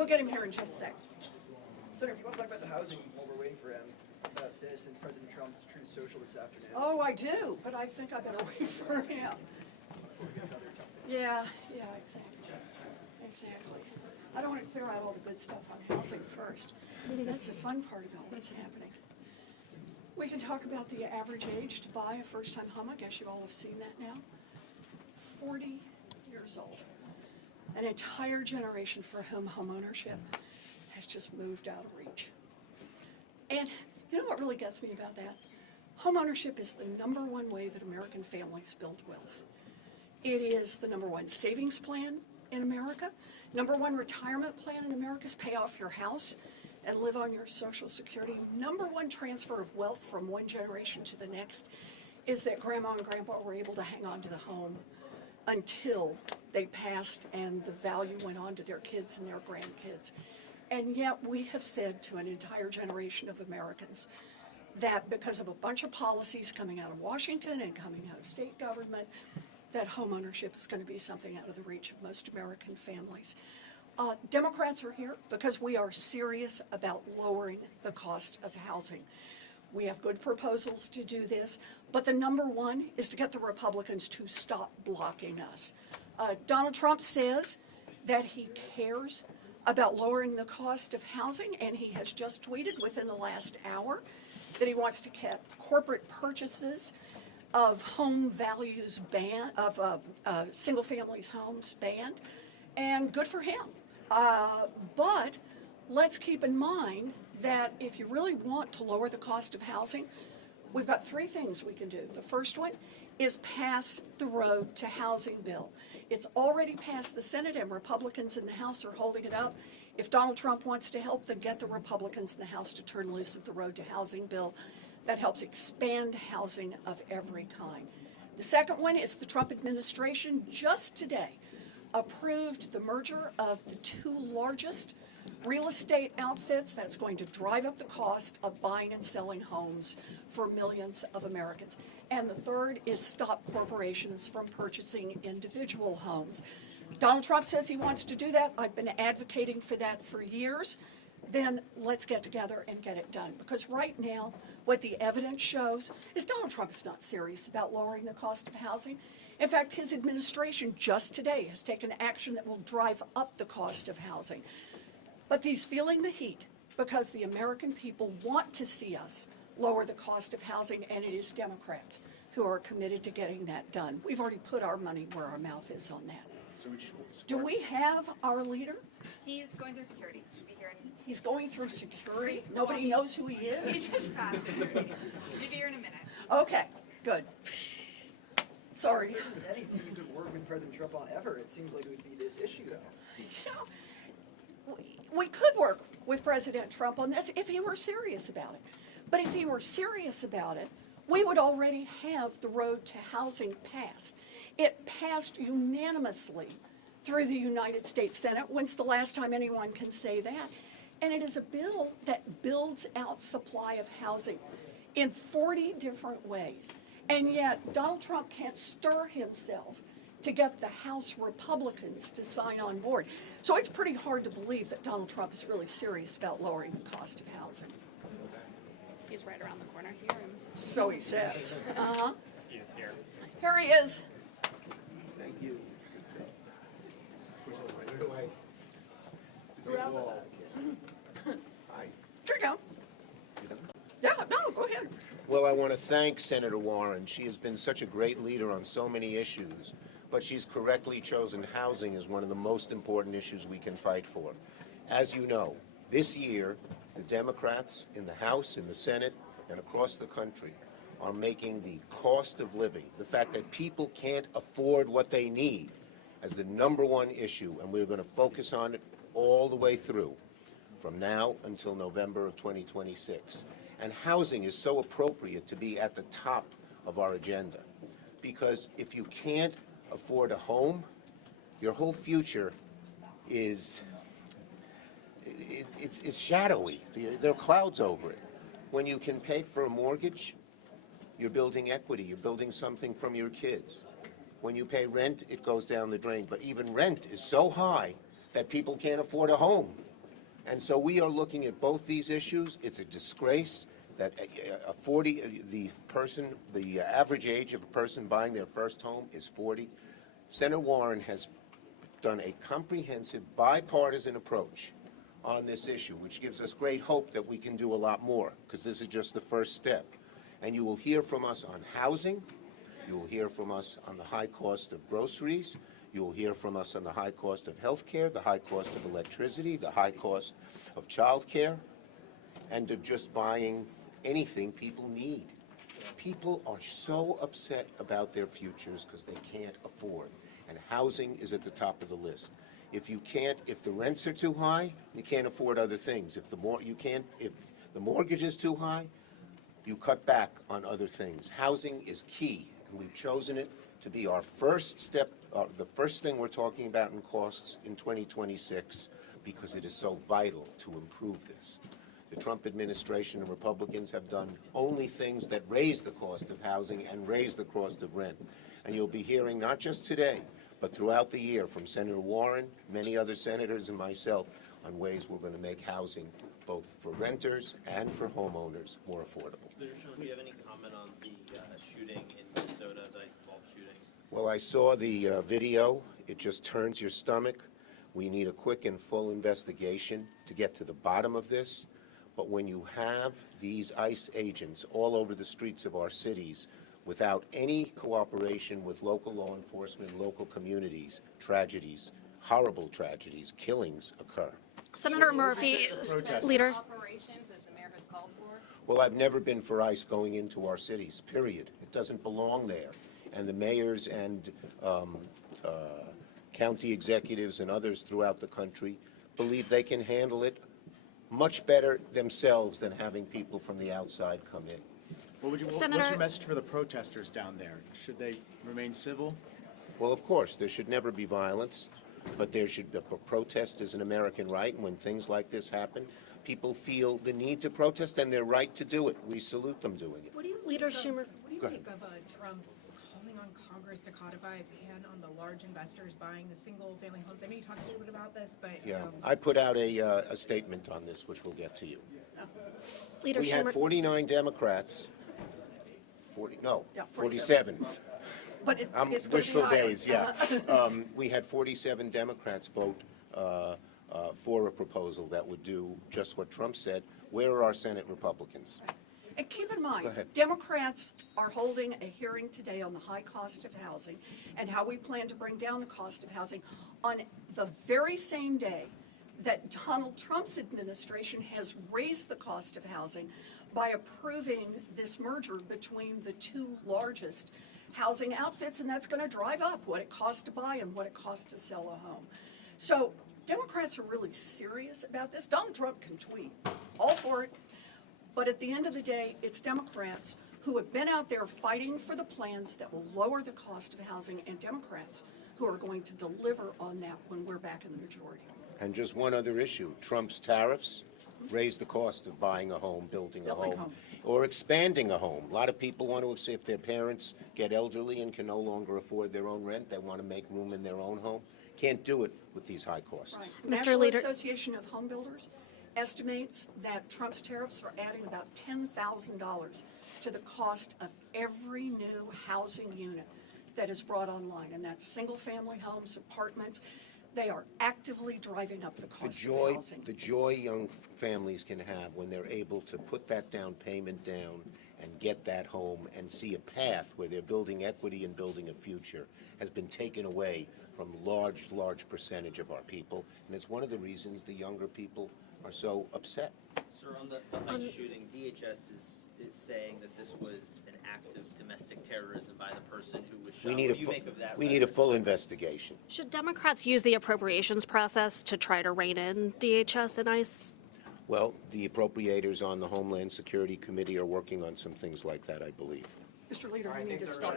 We'll get him here in just a sec. Senator, do you want to talk about the housing while we're waiting for him, about this and President Trump's Truth Social this afternoon? Oh, I do, but I think I better wait for him. Before we get to other topics. Yeah, exactly. Exactly. I don't want to clear out all the good stuff on housing first. That's the fun part about what's happening. We can talk about the average age to buy a first-time home. I guess you all have seen that now. 40 years old. An entire generation for whom homeownership has just moved out of reach. And you know what really gets me about that? Homeownership is the #1 way that American families build wealth. It is the #1 savings plan in America. #1 retirement plan in America is pay off your house and live on your Social Security. #1 transfer of wealth from one generation to the next is that grandma and grandpa were able to hang on to the home until they passed and the value went on to their kids and their grandkids. And yet we have said to an entire generation of Americans that because of a bunch of policies coming out of Washington and coming out of state government, that homeownership is going to be something out of the reach of most American families. Democrats are here because we are serious about lowering the cost of housing. We have good proposals to do this, but the #1 is to get the Republicans to stop blocking us. Donald Trump says that he cares about lowering the cost of housing, and he has just tweeted within the last hour that he wants to keep corporate purchases of home values banned, of single families homes banned, and good for him. But let's keep in mind that if you really want to lower the cost of housing, we've got 3 things we can do. The first one is pass the Road to Housing bill. It's already passed the Senate and Republicans in the House are holding it up. If Donald Trump wants to help, then get the Republicans in the House to turn loose of the Road to Housing bill that helps expand housing of every kind. The second one is the Trump administration just today approved the merger of the 2 largest real estate outfits. That's going to drive up the cost of buying and selling homes for millions of Americans. And the third is stop corporations from purchasing individual homes. Donald Trump says he wants to do that. I've been advocating for that for years. Then let's get together and get it done. Because right now, what the evidence shows is Donald Trump is not serious about lowering the cost of housing. In fact, his administration just today has taken action that will drive up the cost of housing. But he's feeling the heat because the American people want to see us lower the cost of housing, and it is Democrats who are committed to getting that done. We've already put our money where our mouth is on that. Do we have our leader? He's going through security. Should be here in... He's going through security? Nobody knows who he He is? just passed security. Should be here in a minute. Okay, good. Sorry. If there's anything you could work with President Trump on ever, it seems like it would be this issue, though. You know, we could work with President Trump on this if he were serious about it. But if he were serious about it, we would already have the Road to Housing passed. It passed unanimously through the United States Senate. When's the last time anyone can say that? And it is a bill that builds out supply of housing in 40 different ways. And yet Donald Trump can't stir himself to get the House Republicans to sign on board. So it's pretty hard to believe that Donald Trump is really serious about lowering the cost of housing. He's right around the corner here. So he says. He is here. Here he is. Thank you. Throughout the back. Hi. Here you go. Yeah, no, go ahead. Well, I want to thank Senator Warren. She has been such a great leader on so many issues, but she's correctly chosen housing as one of the most important issues we can fight for. As you know, this year, the Democrats in the House, in the Senate, and across the country are making the cost of living, the fact that people can't afford what they need, as the #1 issue, and we're going to focus on it all the way through, from now until November of 2026. And housing is so appropriate to be at the top of our agenda, because if you can't afford a home, your whole future is it's shadowy. There are clouds over it. When you can pay for a mortgage, you're building equity. You're building something from your kids. When you pay rent, it goes down the drain. But even rent is so high that people can't afford a home. And so we are looking at both these issues. It's a disgrace that the average age of a person buying their first home is 40. Senator Warren has done a comprehensive bipartisan approach on this issue, which gives us great hope that we can do a lot more, because this is just the first step. And you will hear from us on housing. You will hear from us on the high cost of groceries. You will hear from us on the high cost of health care, the high cost of electricity, the high cost of child care, and of just buying anything people need. People are so upset about their futures because they can't afford, and housing is at the top of the list. If the rents are too high, you can't afford other things. If the mortgage is too high, you cut back on other things. Housing is key, and we've chosen it to be our first step, the first thing we're talking about in costs in 2026, because it is so vital to improve this. The Trump administration and Republicans have done only things that raise the cost of housing and raise the cost of rent. And you'll be hearing, not just today, but throughout the year, from Senator Warren, many other senators, and myself, on ways we're going to make housing, both for renters and for homeowners, more affordable. Leader Schumer, do you have any comment on the shooting in Minnesota, the ice bulb shooting? Well, I saw the video. It just turns your stomach. We need a quick and full investigation to get to the bottom of this. But when you have these ICE agents all over the streets of our cities without any cooperation with local law enforcement, local communities, tragedies, horrible tragedies, killings occur. Senator Murphy, leader. Operations, as the mayor has called for. Well, I've never been for ICE going into our cities, period. It doesn't belong there. And the mayors and county executives and others throughout the country believe they can handle it much better themselves than having people from the outside come in. Senator, what's your message for the protesters down there? Should they remain civil? Well, of course, there should never be violence, but a protest is an American right, and when things like this happen, people feel the need to protest, and they're right to do it. We salute them doing it. What do you Leader think Schumer. What do you Go think of Trump's calling on Congress to codify a ban on the large investors buying the single-family homes? I mean, you talked a little bit about this, but Yeah, I put out a statement on this, which we'll get to you. Leader We had Schumer. 49 Democrats, 47. 47. But it's gonna be Wishful higher. days, yeah. We had 47 Democrats vote for a proposal that would do just what Trump said. Where are our Senate Republicans? And keep in mind, Go ahead. Democrats are holding a hearing today on the high cost of housing and how we plan to bring down the cost of housing on the very same day that Donald Trump's administration has raised the cost of housing by approving this merger between the two largest housing outfits, and that's going to drive up what it costs to buy and what it costs to sell a home. So Democrats are really serious about this. Donald Trump can tweet, all for it. But at the end of the day, it's Democrats who have been out there fighting for the plans that will lower the cost of housing, and Democrats who are going to deliver on that when we're back in the majority. And just one other issue, Trump's tariffs raise the cost of buying a home, building a home, or expanding a home. A lot of people want to, if their parents get elderly and can no longer afford their own rent, they want to make room in their own home. Can't do it with these high costs. Right. Mr. National Leader- Association of Home Builders estimates that Trump's tariffs are adding about $10,000 to the cost of every new housing unit that is brought online, and that's single-family homes, apartments. They are actively driving up the cost of housing. The joy young families can have when they're able to put that down payment down and get that home and see a path where they're building equity and building a future has been taken away from large percentage of our people. And it's one of the reasons the younger people are so upset. Sir, on the ICE shooting, DHS is saying that this was an act of domestic terrorism by the person who was shot. We need What do you make of that? we need a full investigation. Should Democrats use the appropriations process to try to rein in DHS and ICE? Well, the appropriators on the Homeland Security Committee are working on some things like that, I believe. Mr. Leader, we need to start.